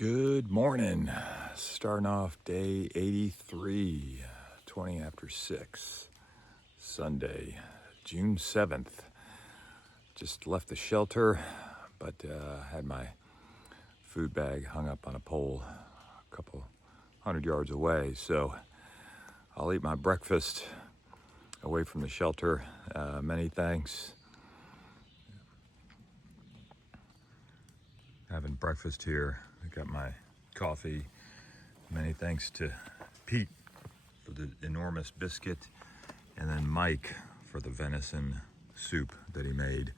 Good morning. Starting off day 83, 20 after 6, Sunday, June 7th. Just left the shelter, but had my food bag hung up on a pole a couple 100 yards away. So I'll eat my breakfast away from the shelter. Many thanks. Having breakfast here. I got my coffee. Many thanks to Pete for the enormous biscuit, and then Mike for the venison soup that he made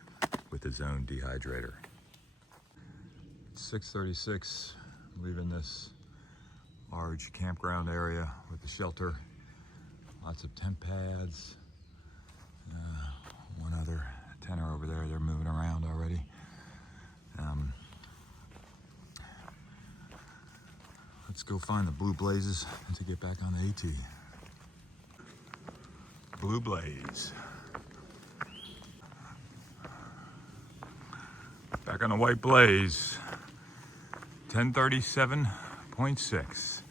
with his own dehydrator. 6:36, leaving this large campground area with the shelter. Lots of tent pads. One other tenor over there, they're moving around already. Let's go find the Blue Blazes to get back on the AT. Blue Blaze. Back on the White Blaze. 1037.6.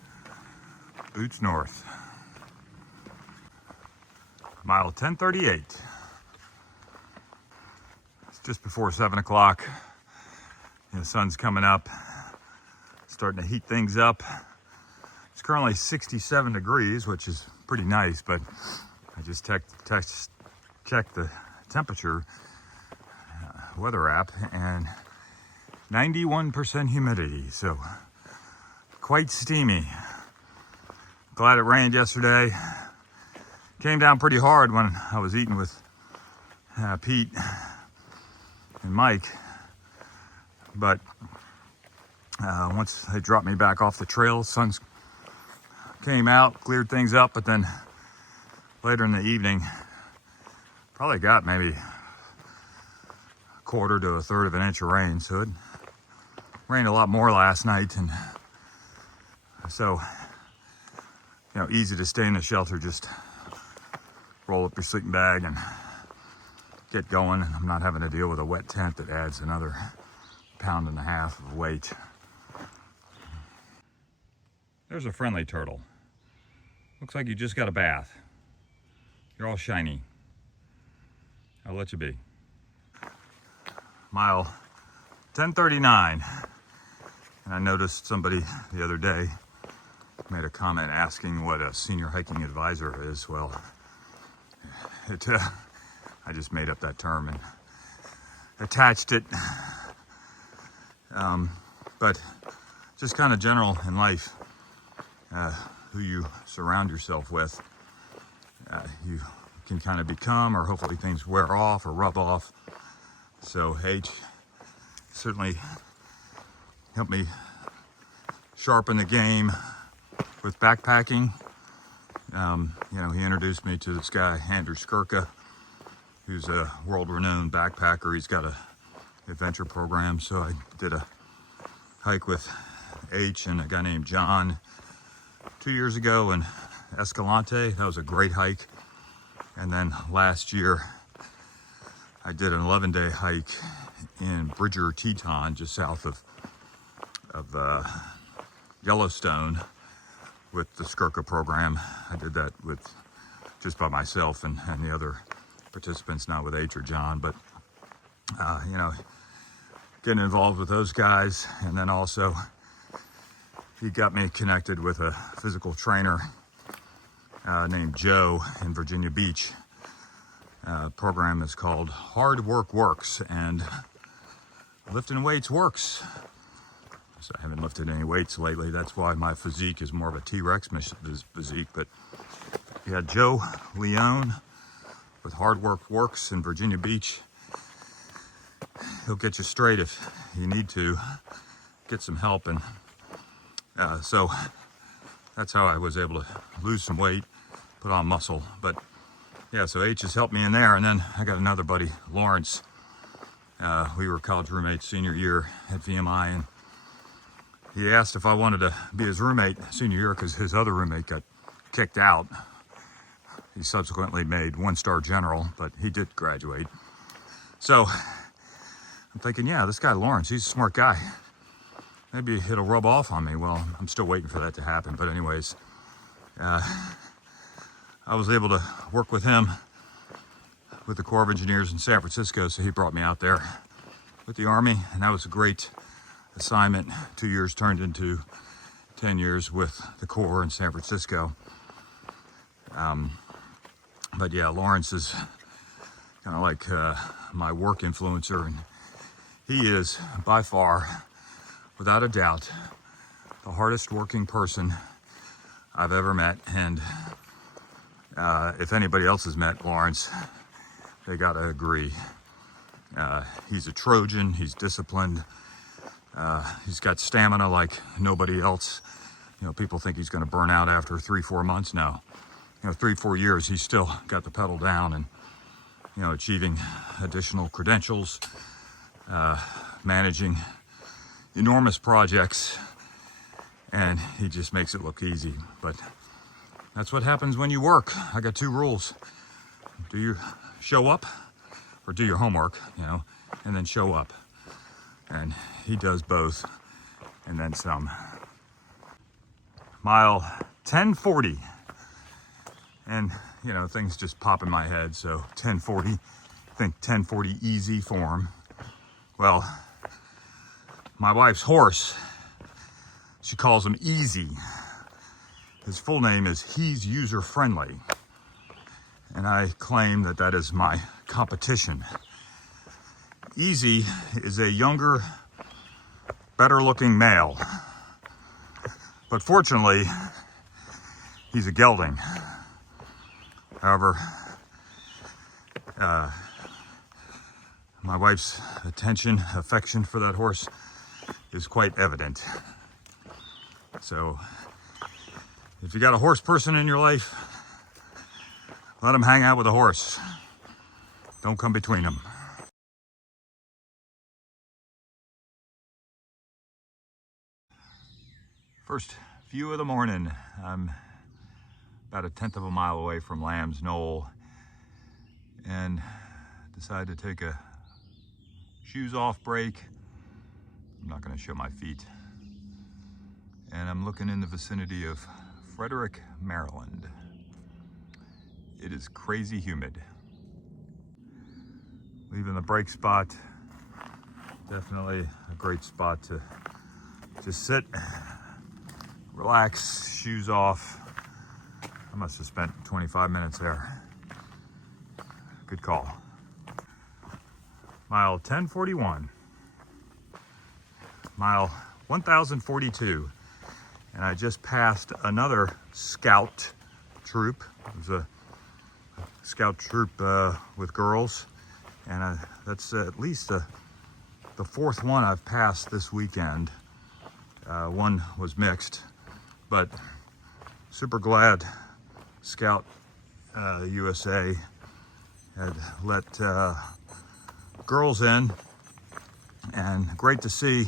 Boots north. Mile 1038. It's just before 7 o'clock. The sun's coming up. Starting to heat things up. It's currently 67 degrees, which is pretty nice, but I just checked the temperature weather app, and 91% humidity, so quite steamy. Glad it rained yesterday. Came down pretty hard when I was eating with Pete and Mike, but once they dropped me back off the trail, sun came out, cleared things up, but then later in the evening, probably got maybe a quarter to a third of an inch of rain. So it rained a lot more last night, and so, easy to stay in the shelter, just roll up your sleeping bag and get going. And I'm not having to deal with a wet tent that adds another 1.5 pounds of weight. There's a friendly turtle. Looks like you just got a bath. You're all shiny. I'll let you be. Mile 1039. And I noticed somebody the other day made a comment asking what a senior hiking advisor is. Well, I just made up that term and attached it. But just kind of general in life. Who you surround yourself with, you can kind of become, or hopefully things wear off or rub off. So H certainly helped me sharpen the game with backpacking. He introduced me to this guy, Andrew Skirka, who's a world-renowned backpacker. He's got a adventure program. So I did a hike with H and a guy named John 2 years ago in Escalante. That was a great hike. And then last year, I did an 11-day hike in Bridger Teton, just south of Yellowstone, with the Skirka program. I did that with just by myself and the other participants, not with H or John, but getting involved with those guys. And then also he got me connected with a physical trainer named Joe in Virginia Beach. Program is called Hard Work Works, and lifting weights works. So I haven't lifted any weights lately. That's why my physique is more of a T-Rex physique. But yeah, Joe Leone with Hard Work Works in Virginia Beach. He'll get you straight if you need to get some help. And so that's how I was able to lose some weight, put on muscle. But yeah, so H has helped me in there. And then I got another buddy, Lawrence. We were college roommates senior year at VMI, and he asked if I wanted to be his roommate senior year because his other roommate got kicked out. He subsequently made 1-star general, but he did graduate. So I'm thinking, yeah, this guy Lawrence, he's a smart guy. maybe it'll rub off on me. Well, I'm still waiting for that to happen. But anyways, I was able to work with him with the Corps of Engineers in San Francisco. So he brought me out there with the Army, and that was a great assignment. 2 years turned into 10 years with the Corps in San Francisco. But yeah, Lawrence is kind of like my work influencer, and he is by far, without a doubt, the hardest working person I've ever met. And if anybody else has met Lawrence, they gotta agree. He's a Trojan, he's disciplined, he's got stamina like nobody else. You know, people think he's gonna burn out after 3-4 months. No, 3-4 years, he's still got the pedal down and, achieving additional credentials, managing enormous projects, and he just makes it look easy. But that's what happens when you work. I got 2 rules. Do you show up, or do your homework, and then show up. And he does both, and then some. Mile 1040. And, things just pop in my head. So 1040, think 1040 easy form. Well, my wife's horse, she calls him Easy. His full name is He's User Friendly. And I claim that that is my competition. Easy is a younger, better looking male. But fortunately, he's a gelding. However, my wife's affection for that horse is quite evident. So if you got a horse person in your life, let him hang out with a horse. Don't come between them. First view of the morning. I'm about 1/10 of a mile away from Lamb's Knoll and decided to take a shoes off break. I'm not going to show my feet. And I'm looking in the vicinity of Frederick, Maryland. It is crazy humid. Leaving the break spot, definitely a great spot to just sit, relax, shoes off. I must have spent 25 minutes there. Good call. Mile 1041. Mile 1042. And I just passed another scout troop. It was a scout troop with girls. And that's at least the 4th one I've passed this weekend. One was mixed, but super glad Scout USA had let girls in, and great to see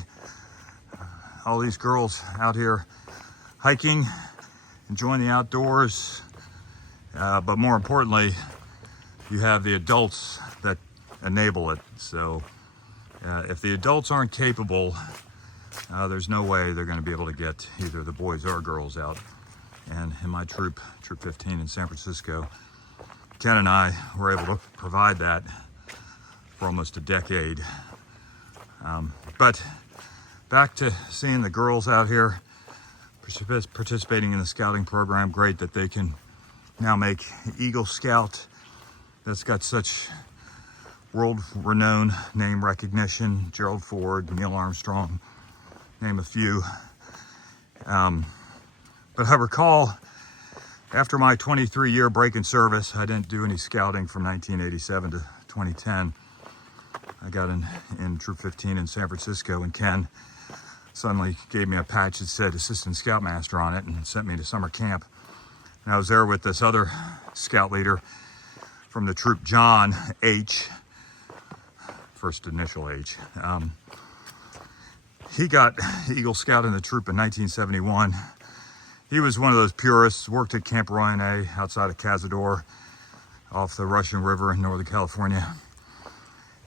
all these girls out here hiking, enjoying the outdoors, but more importantly, you have the adults that enable it. So if the adults aren't capable, there's no way they're going to be able to get either the boys or girls out. And in my troop 15 in San Francisco, Ken and I were able to provide that for almost a decade. But back to seeing the girls out here participating in the scouting program. Great that they can now make Eagle Scout. That's got such world-renowned name recognition. Gerald Ford, Neil Armstrong, name a few. But I recall after my 23-year break in service, I didn't do any scouting from 1987 to 2010. I got in Troop 15 in San Francisco, and Ken suddenly gave me a patch that said Assistant Scoutmaster on it and sent me to summer camp. And I was there with this other scout leader from the troop, John H., first initial H. He got Eagle Scout in the troop in 1971. He was one of those purists, worked at Camp Royane outside of Cazador off the Russian River in Northern California.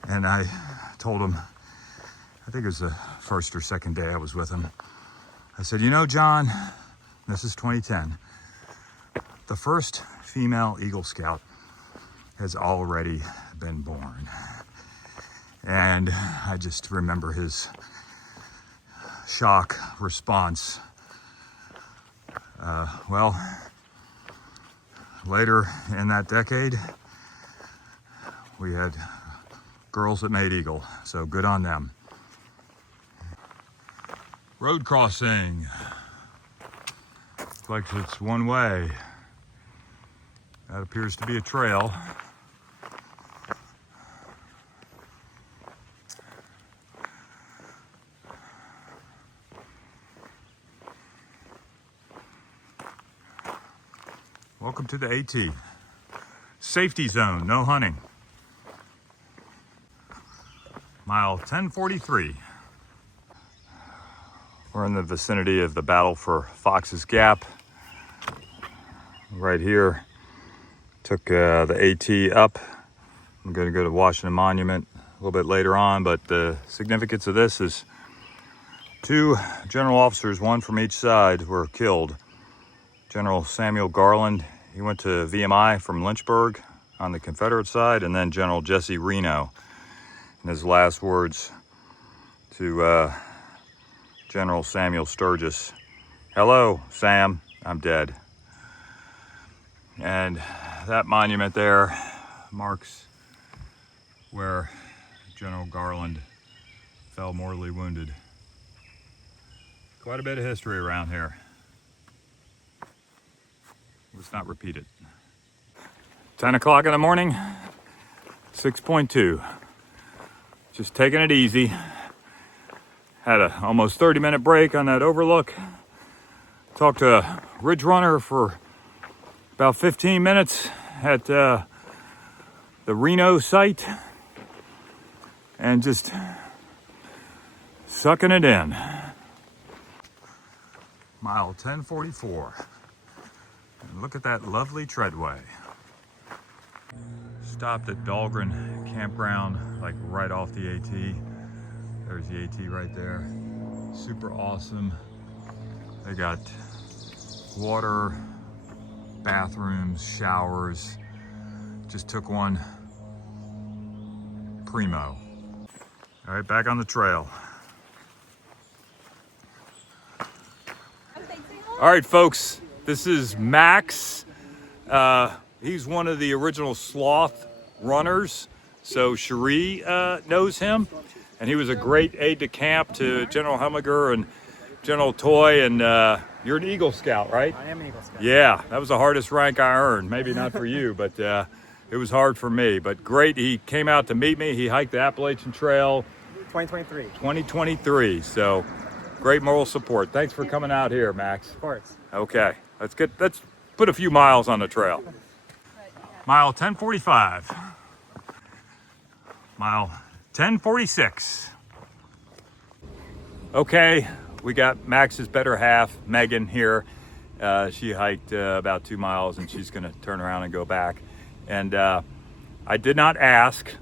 And I told him, I think it was the first or second day I was with him. I said, you know, John, this is 2010. The first female Eagle Scout has already been born. And I just remember his shock response. Well, later in that decade, we had girls that made Eagle, so good on them. Road crossing. Looks like it's one way. That appears to be a trail. Welcome to the AT. Safety zone, no hunting. Mile 1043. We're in the vicinity of the battle for Fox's Gap. Right here, took the AT up. I'm gonna go to Washington Monument a little bit later on, but the significance of this is 2 general officers, one from each side, were killed. General Samuel Garland, he went to VMI from Lynchburg on the Confederate side, and then General Jesse Reno. And his last words to General Samuel Sturgis, "Hello, Sam, I'm dead." And that monument there marks where General Garland fell mortally wounded. Quite a bit of history around here. Let's not repeat it. 10 o'clock in the morning, 6.2. Just taking it easy. Had a almost 30-minute break on that overlook. Talked to a ridge runner for about 15 minutes at the Reno site. And just sucking it in. Mile 1044. And look at that lovely treadway. Stopped at Dahlgren Campground, like right off the AT. There's the AT right there. Super awesome. They got water, bathrooms, showers. Just took one primo. All right, back on the trail. All right, folks, this is Max. He's one of the original sloth runners, so Cherie knows him, and he was a great aide de camp to General Hummiger and General Toy, and you're an Eagle Scout, right? I am an Eagle Scout. Yeah, that was the hardest rank I earned. Maybe not for you, but it was hard for me. But great, he came out to meet me. He hiked the Appalachian Trail 2023, so great moral support. Thanks for coming out here, Max. Of course. Okay, let's put a few miles on the trail. Mile 1045. Mile 1046. Okay, we got Max's better half, Megan, here. She hiked about 2 miles, and she's gonna turn around and go back. And I did not ask,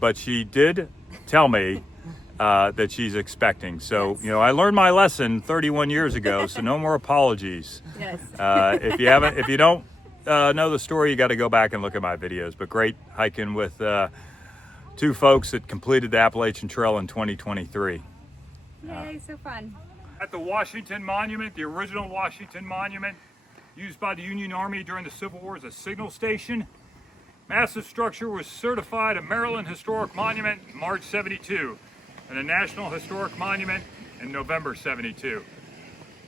but she did tell me that she's expecting. So, you know, I learned my lesson 31 years ago, so no more apologies. Yes. If you don't know the story, you got to go back and look at my videos. But great hiking with 2 folks that completed the Appalachian Trail in 2023. Yay, so fun. At the Washington Monument, the original Washington Monument, used by the Union Army during the Civil War as a signal station. Massive structure was certified a Maryland Historic Monument in March 72 and a National Historic Monument in November 72.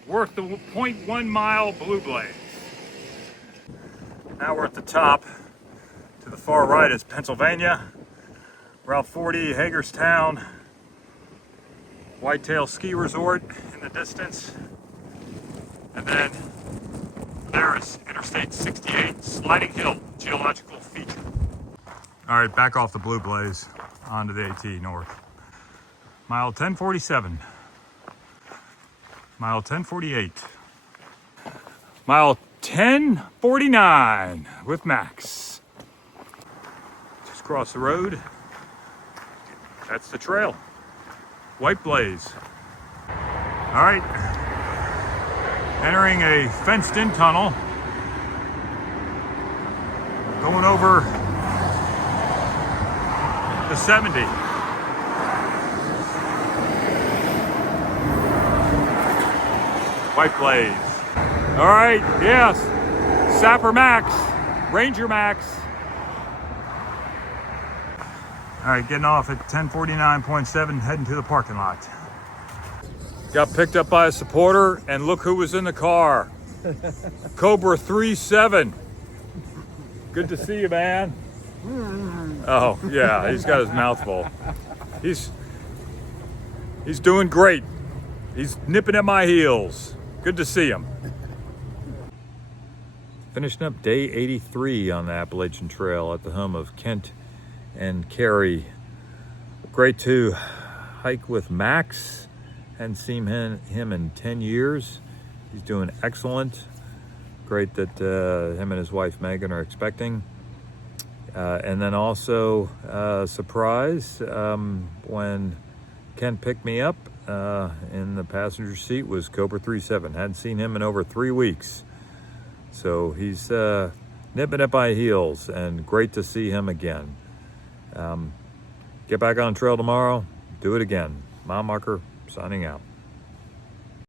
Worth the 0.1 mile Blue Blaze. Now we're at the top. To the far right is Pennsylvania. Route 40, Hagerstown. Whitetail Ski Resort in the distance. And then there is Interstate 68, Sliding Hill Geological Feature. All right, back off the Blue Blaze onto the AT North. Mile 1047. Mile 1048. Mile 1049 with Max. Just cross the road. That's the trail. White Blaze. All right, entering a fenced-in tunnel, going over the 70. White Blaze. All right, yes, Sapper Max, Ranger Max. All right, getting off at 1049.7, heading to the parking lot. Got picked up by a supporter, and look who was in the car. Cobra 37. Good to see you, man. Oh, yeah, he's got his mouth full. He's doing great. He's nipping at my heels. Good to see him. Finishing up day 83 on the Appalachian Trail at the home of Kent and Carrie. Great to hike with Max. Hadn't seen him in 10 years. He's doing excellent. Great that him and his wife Megan are expecting. And then also surprise when Kent picked me up in the passenger seat was Cobra 37. Hadn't seen him in over 3 weeks. So he's nipping at my heels, and great to see him again. Get back on trail tomorrow, do it again. Mile Marker signing out.